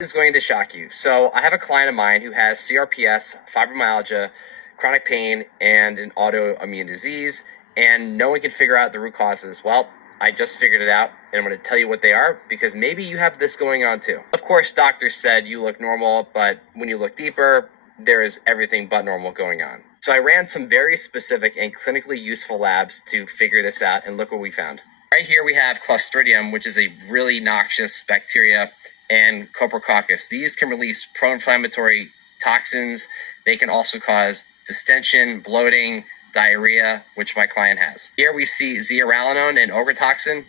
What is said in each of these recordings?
Is going to shock you. So I have a client of mine who has CRPS, fibromyalgia, chronic pain, and an autoimmune disease, and no one can figure out the root causes. Well, I just figured it out, and I'm going to tell you what they are because maybe you have this going on too. Of course, doctors said you look normal, but when you look deeper, there is everything but normal going on. So I ran some very specific and clinically useful labs to figure this out, and look what we found. Right here we have Clostridium, which is a really noxious bacteria, and Coprococcus. These can release pro-inflammatory toxins. They can also cause distension, bloating, diarrhea, which my client has. Here we see zearalenone and ochratoxin,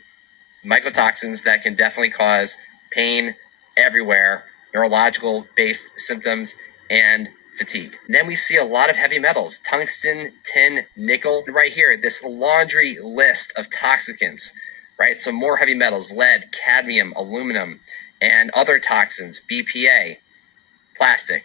mycotoxins that can definitely cause pain everywhere, neurological-based symptoms, and fatigue. And then we see a lot of heavy metals, tungsten, tin, nickel. Right here, this laundry list of toxicants, right? So more heavy metals, lead, cadmium, aluminum, and other toxins, BPA, plastic,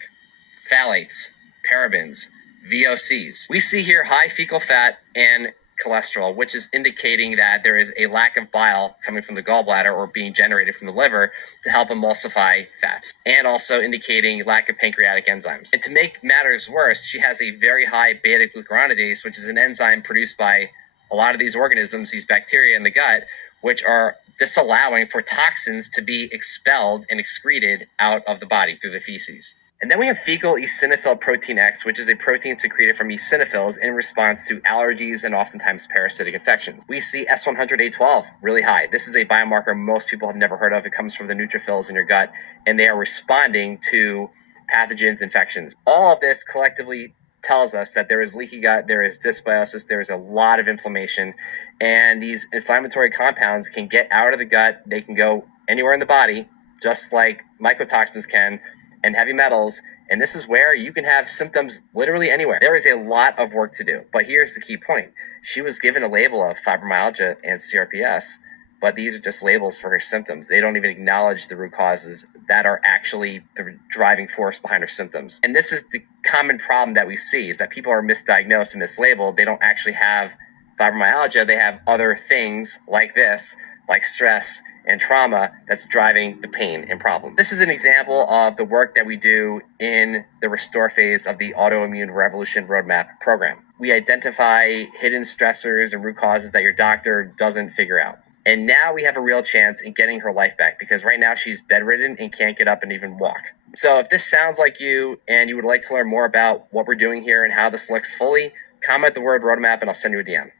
phthalates, parabens, VOCs. We see here high fecal fat and cholesterol, which is indicating that there is a lack of bile coming from the gallbladder or being generated from the liver to help emulsify fats, and also indicating lack of pancreatic enzymes. And to make matters worse, she has a very high beta glucuronidase, which is an enzyme produced by a lot of these organisms, these bacteria in the gut, which are disallowing for toxins to be expelled and excreted out of the body through the feces. And then we have fecal eosinophil protein X, which is a protein secreted from eosinophils in response to allergies and oftentimes parasitic infections. We see S100A12 really high. This is a biomarker most people have never heard of. It comes from the neutrophils in your gut, and they are responding to pathogens, infections. All of this collectively tells us that there is leaky gut, there is dysbiosis, there is a lot of inflammation, and these inflammatory compounds can get out of the gut. They can go anywhere in the body, just like mycotoxins can, and heavy metals. And this is where you can have symptoms literally anywhere. There is a lot of work to do, but here's the key point. She was given a label of fibromyalgia and CRPS, but these are just labels for her symptoms. They don't even acknowledge the root causes that are actually the driving force behind her symptoms. And this is the common problem that we see, is that people are misdiagnosed and mislabeled. They don't actually have fibromyalgia. They have other things like this, like stress and trauma, that's driving the pain and problem. This is an example of the work that we do in the restore phase of the Autoimmune Revolution Roadmap program. We identify hidden stressors and root causes that your doctor doesn't figure out. And now we have a real chance in getting her life back, because right now she's bedridden and can't get up and even walk. So if this sounds like you and you would like to learn more about what we're doing here and how this looks fully, comment the word roadmap and I'll send you a DM.